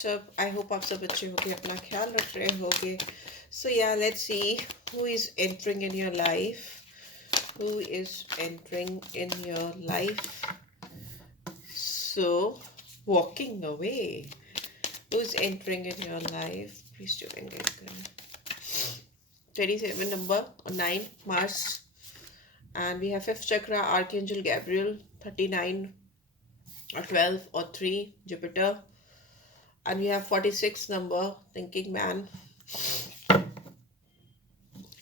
सब I hope आप सब अच्छे होगे, अपना ख्याल रख रहे होगे. सो या let's C who is entering in your life. Who is entering in your life? So walking away. Who's entering in your life? Please do engage. 27 number 9 Mars, and we have fifth chakra Archangel Gabriel. 39 or 12 or 3 Jupiter, and we have 46 number Thinking Man.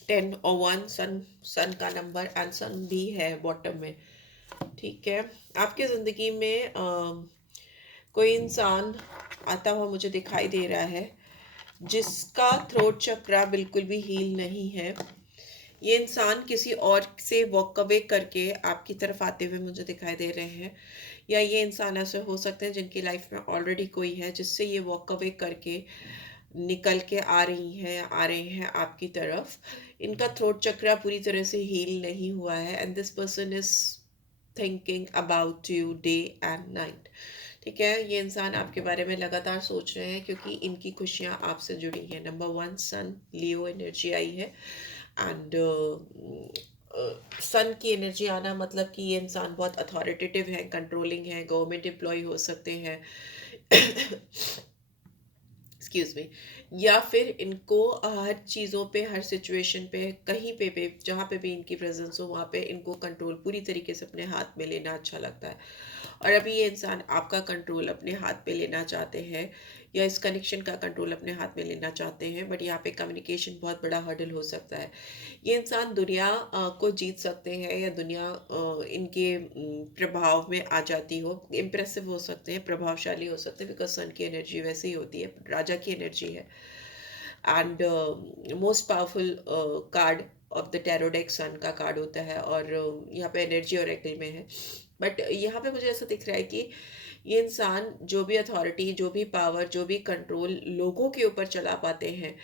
10 और 1 सन का number, and सन भी है bottom में. ठीक है. आपके ज़िंदगी में कोई इंसान आता हुआ मुझे दिखाई दे रहा है जिसका थ्रोट चक्रा बिल्कुल भी हील नहीं है. ये इंसान किसी और से वॉक अवे करके आपकी तरफ आते हुए मुझे दिखाई दे रहे हैं, या ये इंसान ऐसे हो सकते हैं जिनकी लाइफ में ऑलरेडी कोई है जिससे ये वॉक अवे करके निकल के आ रही हैं, आ रहे हैं आपकी तरफ. इनका थ्रोट चक्रा पूरी तरह से हील नहीं हुआ है, and this person is thinking about you day and night. ठीक है. ये इंसान आपके बारे में लगातार सोच रहे हैं क्योंकि इनकी खुशियाँ आपसे जुड़ी हैं. नंबर 1 सन लियो एनर्जी आई है, एंड सन की एनर्जी आना मतलब कि ये इंसान बहुत अथॉरिटेटिव है, कंट्रोलिंग है, गवर्नमेंट एम्प्लॉय हो सकते हैं. Excuse me. या फिर इनको हर चीज़ों पे, हर सिचुएशन पे, कहीं पे जहाँ पे भी इनकी प्रेजेंस हो वहाँ पे इनको कंट्रोल पूरी तरीके से अपने हाथ में लेना अच्छा लगता है. और अभी ये इंसान आपका कंट्रोल अपने हाथ पे लेना चाहते हैं, या इस कनेक्शन का कंट्रोल अपने हाथ में लेना चाहते हैं, बट यहाँ पे कम्युनिकेशन बहुत बड़ा हर्डल हो सकता है. ये इंसान दुनिया को जीत सकते हैं, या दुनिया इनके प्रभाव में आ जाती हो. इम्प्रेसिव हो सकते हैं, प्रभावशाली हो सकते हैं, बिकॉज सन की एनर्जी वैसे ही होती है, राजा की एनर्जी है. And most powerful card of the tarot deck sun का कार्ड होता है, और यहाँ पे एनर्जी और एक्ल में है. बट यहाँ पे मुझे ऐसा दिख रहा है कि ये इंसान जो भी अथॉरिटी, जो भी पावर, जो भी कंट्रोल लोगों के ऊपर चला पाते हैं,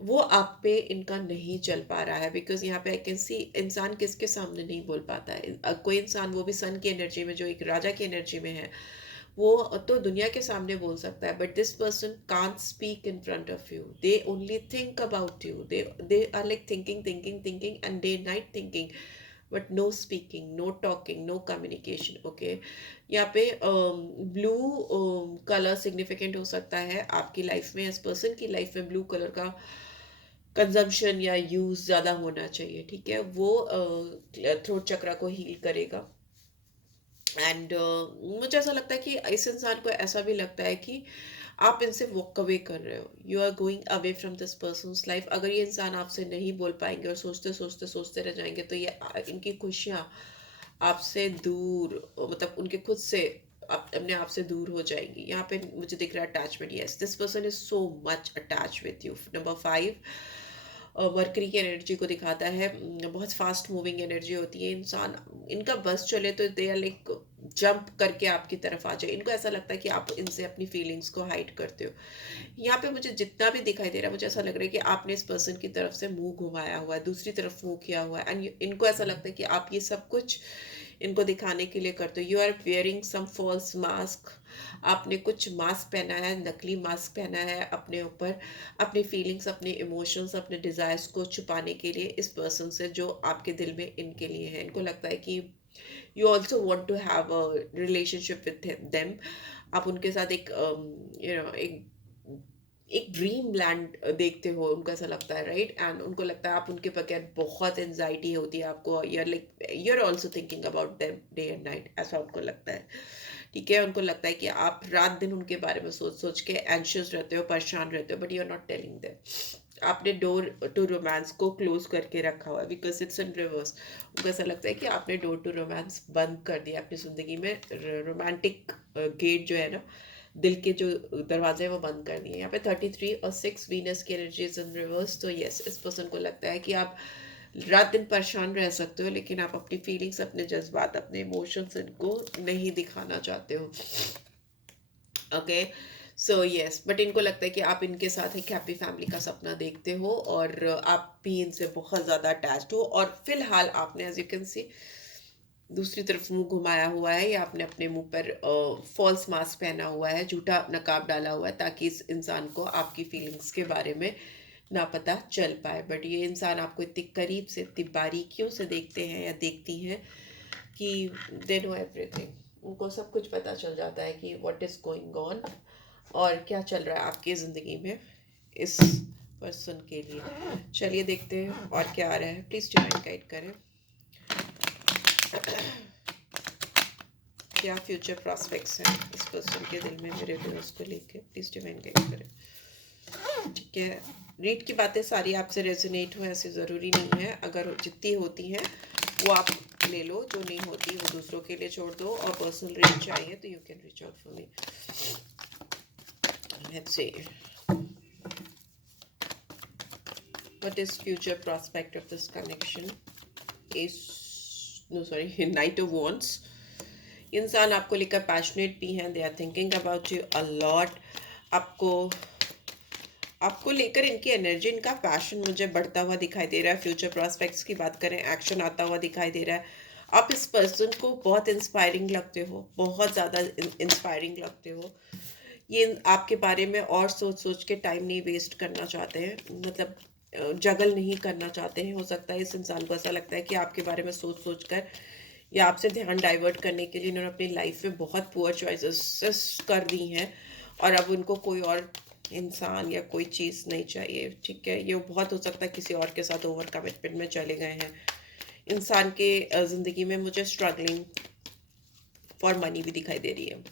वो आप पे इनका नहीं चल पा रहा है. बिकॉज यहाँ पे आई कैन सी इंसान किसके सामने नहीं बोल पाता है. कोई इंसान, वो भी सन की एनर्जी में, जो एक राजा की एनर्जी में है, वो तो दुनिया के सामने बोल सकता है, but this person can't speak in front of you. They only think about you. They are like thinking thinking thinking and day night thinking, but no speaking, no talking, no communication. Okay. यहाँ पे blue colour significant हो सकता है आपकी life में. इस person की life में ब्लू कलर का कंजम्पशन या यूज ज़्यादा होना चाहिए. ठीक है. वो थ्रोट चक्रा को हील करेगा. एंड मुझे ऐसा लगता है कि इस इंसान को ऐसा भी लगता है कि आप इनसे वॉक अवे कर रहे हो. You are going away from this person's life. अगर ये इंसान आपसे नहीं बोल पाएंगे और सोचते सोचते सोचते रह जाएंगे, तो ये इनकी खुशियाँ आपसे दूर, मतलब उनके खुद से अपने आप से दूर हो जाएंगी. यहाँ पे मुझे दिख रहा है attachment. Yes, this person is so much attach with you. Number 5 mercury की एनर्जी को दिखाता है. बहुत फास्ट मूविंग एनर्जी होती है. इंसान, इनका बस चले तो दे आर लाइक जंप करके आपकी तरफ आ जाए. इनको ऐसा लगता है कि आप इनसे अपनी फीलिंग्स को हाइड करते हो. यहाँ पे मुझे जितना भी दिखाई दे रहा है, मुझे ऐसा लग रहा है कि आपने इस पर्सन की तरफ से मुंह घुमाया हुआ है, दूसरी तरफ मुंह किया हुआ है, एंड इनको ऐसा लगता है कि आप ये सब कुछ इनको दिखाने के लिए करते हो. You are wearing some false mask. आपने कुछ मास्क पहना है, नकली मास्क पहना है अपने ऊपर, अपनी फीलिंग्स, अपने इमोशंस, अपने डिज़ायर्स को छुपाने के लिए इस पर्सन से जो आपके दिल में इनके लिए है. इनको लगता है कि you also want to have a relationship with them. आप उनके साथ एक एक ड्रीम लैंड देखते हो, उनको ऐसा लगता है, राइट. एंड उनको लगता है आप उनके बगैर, बहुत एनजाइटी होती है आपको. You are like you are also thinking about them day and night, ऐसा उनको लगता है. ठीक है. उनको लगता है कि आप रात दिन उनके बारे में सोच सोच के एंशियस रहते हो, परेशान रहते हो, but you are not telling them. आपने डोर टू रोमांस को क्लोज करके रखा हुआ है, बिकॉज इट्स इन रिवर्स. उनको ऐसा लगता है कि आपने डोर टू रोमांस बंद कर दिया अपनी ज़िंदगी में. रोमांटिक गेट जो है ना, दिल के जो दरवाजे हैं वो बंद कर दिए. यहाँ पे 33 और 6 वीनस की एनर्जी इज इन रिवर्स. तो यस, इस पर्सन को लगता है कि आप रात दिन परेशान रह सकते हो, लेकिन आप अपनी फीलिंग्स, अपने जज्बात, अपने इमोशंस इनको नहीं दिखाना चाहते हो. ओके. सो यस, बट इनको लगता है कि आप इनके साथ एक हैप्पी फैमिली का सपना देखते हो, और आप भी इनसे बहुत ज़्यादा अटैच्ड हो. और फिलहाल आपने, एज यू कैन सी, दूसरी तरफ मुंह घुमाया हुआ है या आपने अपने मुंह पर फॉल्स मास्क पहना हुआ है, झूठा नकाब डाला हुआ है, ताकि इस इंसान को आपकी फीलिंग्स के बारे में ना पता चल पाए। बट ये इंसान आपको इतनी करीब से, इतनी बारीकियों से देखते हैं या देखती हैं कि दे नो एवरीथिंग। उनको सब कुछ पता चल जाता है कि व्हाट इज़ गोइंग ऑन और क्या चल रहा है आपकी ज़िंदगी में इस पर्सन के लिए। चलिए देखते हैं और क्या आ रहा है। प्लीज़ डिवाइन गाइड करें। क्या फ्यूचर प्रॉस्पेक्ट्स हैं इस पर्सन के दिल में मेरे व्यूअर्स को लेके। प्लीज़ डिवाइन गाइड करें। ठीक है, रीड की बातें सारी आपसे रेजोनेट हो ऐसे ज़रूरी नहीं है। अगर जितनी होती हैं वो आप ले लो, जो नहीं होती वो दूसरों के लिए छोड़ दो। और पर्सनल रीड चाहिए तो you can reach out for me. Let's see what is future prospect of this connection. Is no sorry knight of wands. इंसान आपको लेकर पैशनेट भी हैं, they are thinking about you a lot. आपको आपको लेकर इनकी एनर्जी, इनका पैशन मुझे बढ़ता हुआ दिखाई दे रहा है। फ्यूचर प्रॉस्पेक्ट्स की बात करें, एक्शन आता हुआ दिखाई दे रहा है। आप इस पर्सन को बहुत इंस्पायरिंग लगते हो, बहुत ज़्यादा इंस्पायरिंग लगते हो। ये आपके बारे में और सोच सोच के टाइम नहीं वेस्ट करना चाहते हैं, मतलब जगल नहीं करना चाहते हैं। हो सकता है इस इंसान को ऐसा लगता है कि आपके बारे में सोच सोच कर या आपसे ध्यान डाइवर्ट करने के लिए इन्होंने अपनी लाइफ में बहुत पुअर चॉइसेस कर दी हैं और अब उनको कोई और इंसान या कोई चीज़ नहीं चाहिए। ठीक है, ये बहुत हो सकता है किसी और के साथ ओवर कमिटमेंट में चले गए हैं। इंसान के ज़िंदगी में मुझे स्ट्रगलिंग फॉर मनी भी दिखाई दे रही है।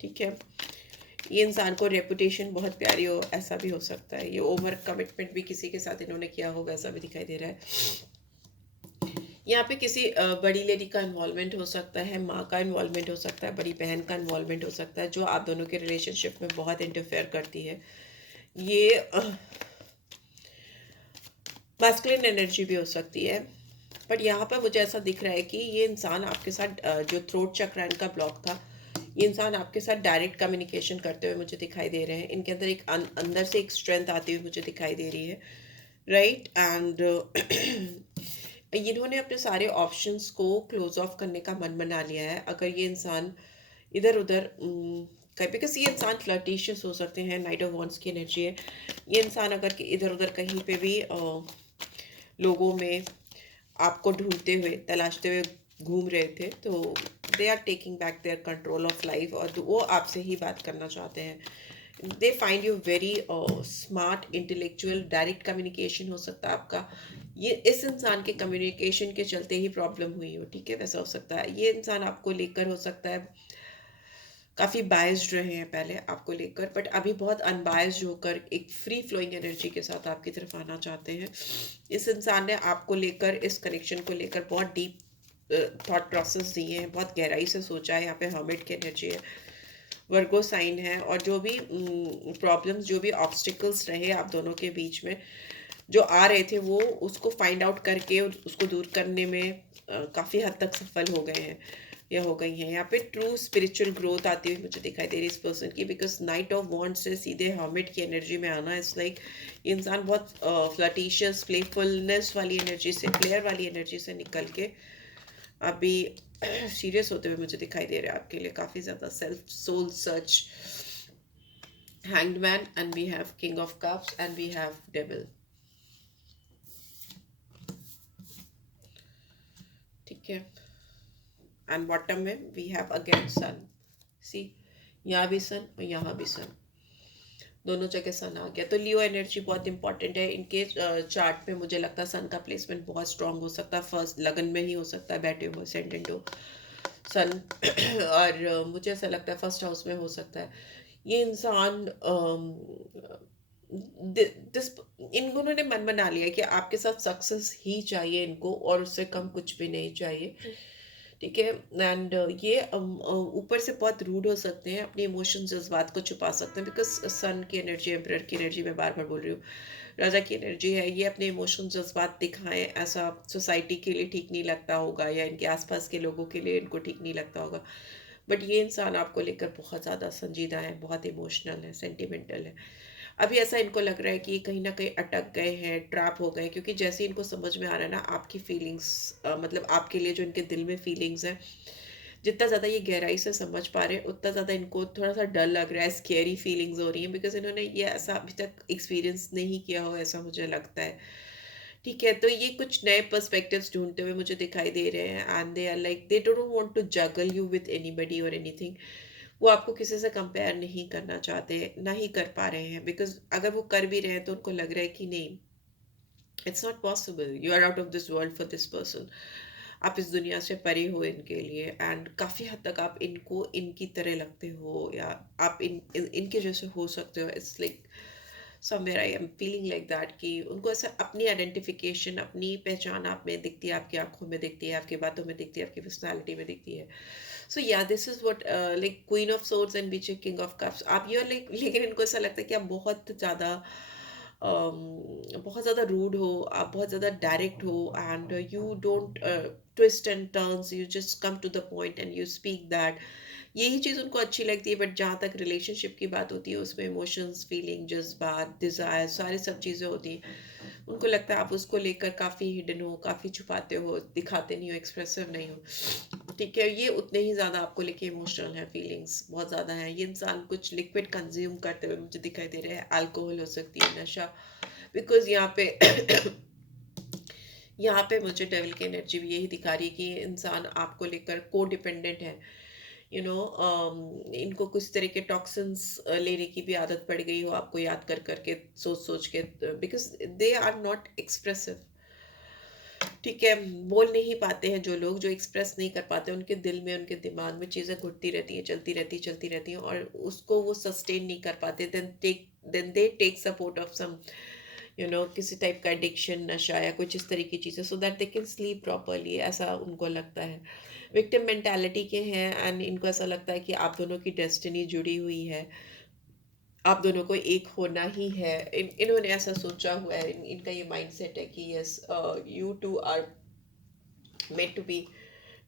ठीक है, ये इंसान को रेपुटेशन बहुत प्यारी हो ऐसा भी हो सकता है। ये ओवर कमिटमेंट भी किसी के साथ इन्होंने किया हो वैसा भी दिखाई दे रहा है। यहाँ पे किसी बड़ी लेडी का इन्वॉल्वमेंट हो सकता है, माँ का इन्वॉल्वमेंट हो सकता है, बड़ी बहन का इन्वॉल्वमेंट हो सकता है, जो आप दोनों के रिलेशनशिप में बहुत इंटरफेयर करती है। ये मैस्कुलिन एनर्जी भी हो सकती है। बट यहाँ पर मुझे ऐसा दिख रहा है कि ये इंसान आपके साथ जो थ्रोट चक्र इनका ब्लॉक था, ये इंसान आपके साथ डायरेक्ट कम्युनिकेशन करते हुए मुझे दिखाई दे रहे हैं। इनके अंदर एक अंदर से एक स्ट्रेंथ आती हुई मुझे दिखाई दे रही है, राइट। एंड इन्होंने अपने सारे ऑप्शंस को क्लोज ऑफ करने का मन बना लिया है। अगर ये इंसान इधर उधर बिकॉज ये इंसान फ्लर्टिशियस हो सकते हैं, नाइट ऑफ वॉन्ट्स की एनर्जी है। ये इंसान अगर कि इधर उधर कहीं पे भी लोगों में आपको ढूंढते हुए, तलाशते हुए घूम रहे थे, तो they are taking back their control of life और वो आपसे ही बात करना चाहते हैं। They find you very smart, intellectual. Direct communication हो सकता है आपका। ये इस इंसान के कम्युनिकेशन के चलते ही प्रॉब्लम हुई हो, ठीक है, वैसा हो सकता है। ये इंसान आपको लेकर हो सकता है काफ़ी बायस्ड रहे हैं पहले आपको लेकर, बट अभी बहुत अनबायस्ड होकर एक फ्री फ्लोइंग एनर्जी के साथ आपकी तरफ आना चाहते हैं। इस इंसान ने आपको लेकर, इस कनेक्शन को लेकर बहुत डीप थॉट प्रोसेस दिए हैं, बहुत गहराई से सोचा है। यहाँ पे हर्मिट की एनर्जी है, वर्गो साइन है, और जो भी प्रॉब्लम्स, जो भी ऑब्स्टिकल्स रहे आप दोनों के बीच में जो आ रहे थे, वो उसको फाइंड आउट करके उसको दूर करने में काफ़ी हद तक सफल हो गए हैं या हो गई हैं। यहाँ पे ट्रू स्पिरिचुअल ग्रोथ आती हुई मुझे दिखाई दे रही है इस पर्सन की, बिकॉज नाइट ऑफ वॉन्ट से सीधे हर्मिट की एनर्जी में आना, इट्स लाइक इंसान बहुत फ्लर्टिशियस, प्लेफुलनेस वाली एनर्जी से, प्लेयर वाली एनर्जी से निकल के अभी सीरियस होते हुए मुझे दिखाई दे रहा है आपके लिए काफ़ी ज़्यादा। Self soul search, hanged man, and we have king of cups and we have devil. ठीक है, एंड बॉटम में we have again sun. See, यहाँ भी सन और यहाँ भी सन, दोनों जगह सन आ गया। तो लियो एनर्जी बहुत इंपॉर्टेंट है इनके चार्ट में। मुझे लगता है सन का प्लेसमेंट बहुत स्ट्रांग हो सकता है, फर्स्ट लगन में ही हो सकता है बैठे हुए सेंडेंट हो सन और मुझे ऐसा लगता है फर्स्ट हाउस में हो सकता है। ये इंसान दिस इन्होंने मन बना लिया कि आपके साथ सक्सेस ही चाहिए इनको, और उससे कम कुछ भी नहीं चाहिए। ठीक है, एंड ये ऊपर से बहुत रूड हो सकते हैं, अपने इमोशंस, जज्बात को छुपा सकते हैं, बिकॉज सन की एनर्जी, एम्परर की एनर्जी, मैं बार बार बोल रही हूँ, राजा की एनर्जी है। ये अपने इमोशंस, जज्बात दिखाएं, ऐसा सोसाइटी के लिए ठीक नहीं लगता होगा या इनके आसपास के लोगों के लिए इनको ठीक नहीं लगता होगा। बट ये इंसान आपको लेकर बहुत ज़्यादा संजीदा है, बहुत इमोशनल है, सेंटिमेंटल है। अभी ऐसा इनको लग रहा है कि ये कहीं न कहीं अटक गए हैं, ट्रैप हो गए हैं, क्योंकि जैसे ही इनको समझ में आ रहा है ना आपकी फीलिंग्स, मतलब आपके लिए जो इनके दिल में फीलिंग्स हैं, जितना ज़्यादा ये गहराई से समझ पा रहे हैं, उतना ज़्यादा इनको थोड़ा-सा डर लग रहा है, स्केरी फीलिंग्स हो रही हैं, बिकॉज़ इन्होंने ये ऐसा अभी तक एक्सपीरियंस नहीं किया हो, ऐसा मुझे लगता है। ठीक है, तो ये कुछ नए पर्सपेक्टिव्स ढूँढते हुए मुझे दिखाई दे रहे हैं, and they are like they don't want to juggle you with anybody और एनीथिंग। वो आपको किसी से कंपेयर नहीं करना चाहते, ना ही कर पा रहे हैं, बिकॉज़ अगर वो कर भी रहे हैं तो उनको लग रहा है कि नहीं, it's not possible, you are out of this world for this person. आप इस दुनिया से परे हो इनके लिए, एंड काफ़ी हद तक आप इनको इनकी तरह लगते हो, या आप इनके जैसे हो सकते हो। It's like somewhere I am feeling like that कि उनको ऐसा अपनी आइडेंटिफिकेशन, अपनी पहचान आप में दिखती है, आपकी आंखों में दिखती है, आपकी बातों में दिखती है, आपकी पर्सनैलिटी में दिखती है। सो या this is what, like queen of swords and beach king of cups, आप यू आर लाइक, लेकिन इनको ऐसा लगता है कि आप बहुत ज़्यादा रूड हो, आप बहुत ज़्यादा डायरेक्ट हो, and you don't twist and turns, you just come to the point and you speak that. यही चीज़ उनको अच्छी लगती है, बट जहाँ तक रिलेशनशिप की बात होती है उसमें इमोशंस, फीलिंग, जज्बात, डिज़ायर, सारी सब चीज़ें होती हैं। उनको लगता है आप उसको लेकर काफ़ी हिडन हो, काफ़ी छुपाते हो, दिखाते नहीं हो, एक्सप्रेसिव नहीं हो। ठीक है, ये उतने ही ज़्यादा आपको लेके इमोशनल है, फीलिंग्स बहुत ज़्यादा हैं। ये इंसान कुछ लिक्विड कंज्यूम करते हुए मुझे दिखाई दे रहा है, अल्कोहल हो सकती है, नशा, बिकॉज़ यहाँ पे यहाँ पे मुझे डेविल की एनर्जी भी यही दिखा रही है कि ये इंसान आपको लेकर को डिपेंडेंट है। इनको कुछ तरह के टॉक्सिन्स लेने की भी आदत पड़ गई हो, आपको याद कर करके, सोच सोच के, because they are not expressive. ठीक है, बोल नहीं पाते हैं जो लोग, जो एक्सप्रेस नहीं कर पाते, उनके दिल में, उनके दिमाग में चीज़ें घुटती रहती हैं, चलती रहती हैं, और उसको वो सस्टेन नहीं कर पाते। Then they take support of some, किसी टाइप का एडिक्शन, नशा या कुछ इस तरह की चीज़ें, so that they can sleep properly, ऐसा उनको लगता है। विक्टिम मेंटालिटी के हैं, एंड इनको ऐसा लगता है कि आप दोनों की डेस्टिनी जुड़ी हुई है, आप दोनों को एक होना ही है। इन्होंने ऐसा सोचा हुआ है, इनका ये माइंडसेट है कि yes, you two are made to be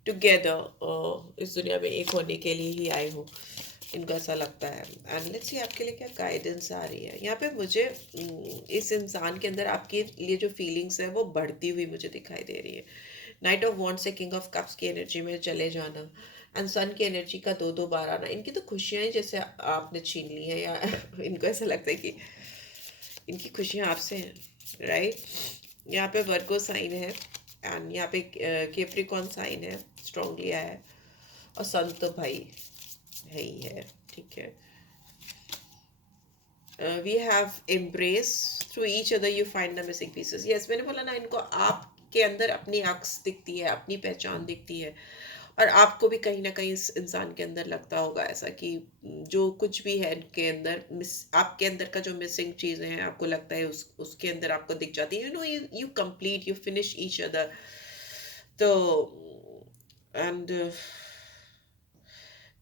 together, इस दुनिया में एक होने के लिए ही आए हो, इनको ऐसा लगता है। एंड लेट्स सी आपके लिए क्या गाइडेंस आ रही है यहाँ पे मुझे। इस इंसान के अंदर आपके लिए जो फीलिंग्स है वो बढ़ती हुई मुझे दिखाई दे रही है। नाइट ऑफ वॉन्ट्स से किंग ऑफ कप्स की एनर्जी में चले जाना, एंड सन की एनर्जी का दो दो बार आना, इनकी तो खुशियाँ ही जैसे आपने छीन ली हैं, या इनको ऐसा लगता है कि इनकी खुशियाँ आपसे हैं, राइट। यहाँ पे वर्गो साइन है, एंड यहाँ पे केप्रिकॉन साइन है, स्ट्रांगली आया है, और सन तो भाई है ही है। ठीक है, we have embrace through each other you find the missing pieces. Yes, मैंने बोला ना, इनको आपके अंदर अपनी अक्स दिखती है, अपनी पहचान दिखती है, और आपको भी कहीं ना कहीं इस इंसान के अंदर लगता होगा ऐसा कि जो कुछ भी है इनके अंदर, मिस आपके अंदर का जो मिसिंग चीज़ें हैं, आपको लगता है उसके अंदर आपको दिख जाती है। You complete, you finish each other. तो and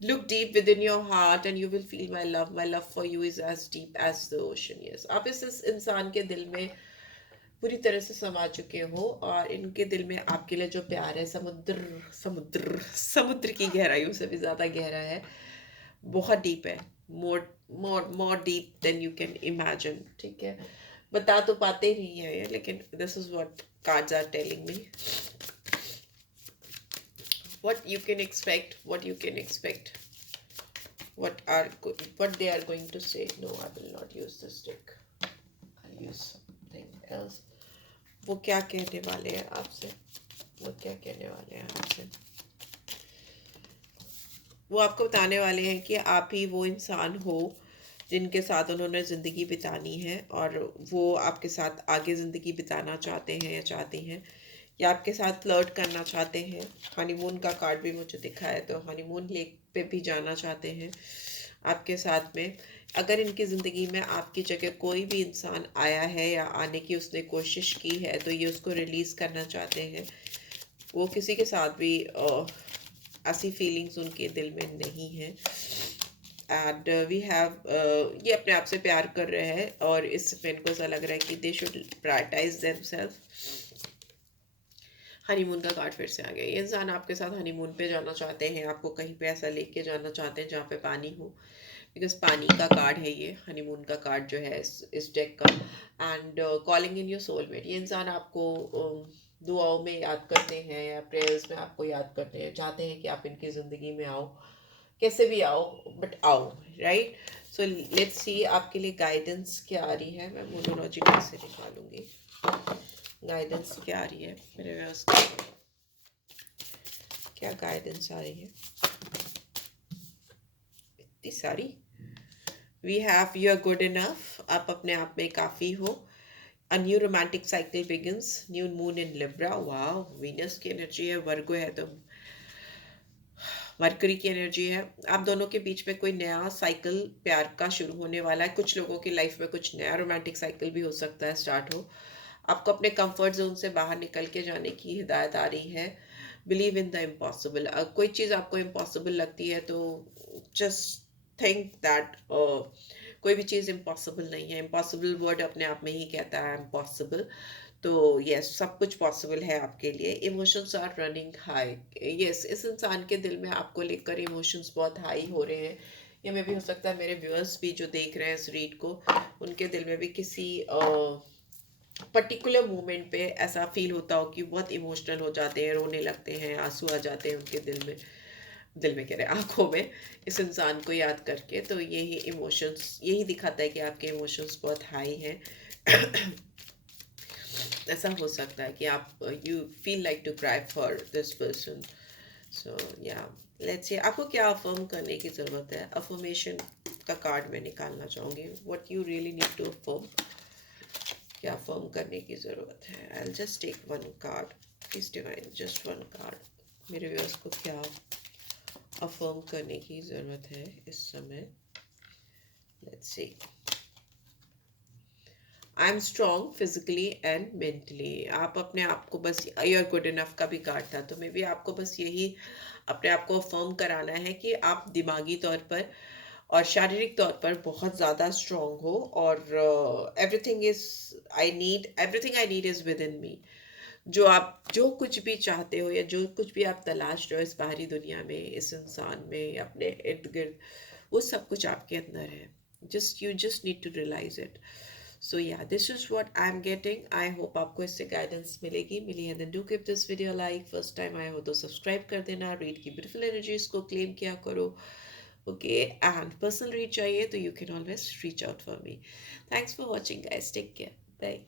look deep within your heart and you will feel my love. My love for you is as deep as the ocean. Yes, आप इस इंसान के दिल में पूरी तरह से समा चुके हो, और इनके दिल में आपके लिए जो प्यार है, समुद्र समुद्र समुद्र की गहराइयों से भी ज़्यादा गहरा है, बहुत डीप है। More more more deep than you can imagine. ठीक है, बता तो पाते ही नहीं है ये, लेकिन this is what cards are telling me, what you can expect, what you can expect, what they are going to say. No, I will not use this stick, I'll use something else. वो क्या कहने वाले हैं आपसे, वो क्या कहने वाले हैं आपसे, वो आपको बताने वाले हैं कि आप ही वो इंसान हो जिनके साथ उन्होंने ज़िंदगी बितानी है, और वो आपके साथ आगे ज़िंदगी बिताना चाहते हैं या चाहती हैं, या आपके साथ फ्लर्ट करना चाहते हैं। हनीमून का कार्ड भी मुझे दिखा है, तो हनीमून लेक पे भी जाना चाहते हैं आपके साथ में। अगर इनकी ज़िंदगी में आपकी जगह कोई भी इंसान आया है या आने की उसने कोशिश की है, तो ये उसको रिलीज़ करना चाहते हैं। वो किसी के साथ भी ऐसी फीलिंग्स उनके दिल में नहीं है। एंड वी हैव, ये अपने आप से प्यार कर रहे हैं, और इसमें इनको ऐसा लग रहा है कि they should prioritize themselves. Honeymoon का कार्ड फिर से आ गया। ये इंसान आपके साथ हनीमून पे जाना चाहते हैं, आपको कहीं पे ऐसा लेके जाना चाहते हैं जहाँ पे पानी हो, बिकॉज पानी का कार्ड है ये, हनीमून का कार्ड जो है इस डेक का। And calling in your soulmate, ये इंसान आपको दुआओं में याद करते हैं या प्रेयर्स में आपको याद करते हैं, चाहते हैं कि आप इनकी ज़िंदगी में आओ, कैसे भी आओ बट आओ, राइट। सो लेट्स सी आपके लिए गाइडेंस क्या आ रही है। मैं मोनोलॉजी कैसे निकालूंगी, गाइडेंस क्या आ रही है मेरे व्यूअर्स को, क्या गाइडेंस आ रही है, इतनी सारी। We have you are good enough, आप अपने आप में काफ़ी हो। A new romantic cycle begins, new moon in Libra, वाह वीनस की एनर्जी है, वर्गो है तो मरकरी की एनर्जी है। आप दोनों के बीच में कोई नया साइकिल प्यार का शुरू होने वाला है। कुछ लोगों की लाइफ में कुछ नया रोमांटिक साइकिल भी हो सकता है स्टार्ट हो। आपको अपने कंफर्ट जोन से बाहर निकल के जाने की हिदायत आ रही है। बिलीव इन द इम्पॉसिबल, कोई चीज़ आपको इम्पॉसिबल लगती है तो जस्ट थिंक दैट कोई भी चीज़ इम्पॉसिबल नहीं है। इम्पॉसिबल वर्ड अपने आप में ही कहता है इम्पॉसिबल। तो यस, सब कुछ पॉसिबल है आपके लिए। Emotions are running high, yes इस इंसान के दिल में आपको लेकर इमोशंस बहुत हाई हो रहे हैं। ये में भी हो सकता है मेरे व्यूअर्स भी जो देख रहे हैं इस रीड को, उनके दिल में भी किसी पर्टिकुलर मोमेंट पे ऐसा फील होता हो कि बहुत इमोशनल हो जाते हैं, रोने लगते हैं, आंसू आ जाते हैं उनके दिल में कह रहे हैं, आंखों में, इस इंसान को याद करके। तो यही इमोशंस, यही दिखाता है कि आपके इमोशंस बहुत हाई हैं। ऐसा हो सकता है कि आप you feel like to cry for this person. So या लेट्स सी आपको क्या अफर्म करने की ज़रूरत है। अफर्मेशन का कार्ड मैं निकालना चाहूँगी, what you really need to affirm, क्या अफर्म करने की ज़रूरत है। I will just take one card, please divine, just one card. मेरे व्यूअर्स को क्या अफर्म करने की ज़रूरत है इस समय, let's see. I am strong physically and mentally, आप अपने आप को बस, यू आर गुड इनफ का भी कार्ड था, तो मे बी आपको बस यही अपने आप को अफर्म कराना है कि आप दिमागी तौर पर और शारीरिक तौर पर बहुत ज़्यादा स्ट्रॉन्ग हो। और everything I need is within me. जो आप जो कुछ भी चाहते हो या जो कुछ भी आप तलाश रहे हो इस बाहरी दुनिया में, इस इंसान में, अपने इर्द गिर्द, वो सब कुछ आपके अंदर है। You just need to realize it. So yeah, this is what I'm getting. I hope आपको इससे गाइडेंस मिली है। Then do give this video a like. First time आए हो तो सब्सक्राइब कर देना। रीड की ब्यूटीफुल एनर्जीज को क्लेम किया करो। Okay, and personal read चाहिए तो you can always reach out for me. Thanks for watching guys. Take care. Bye.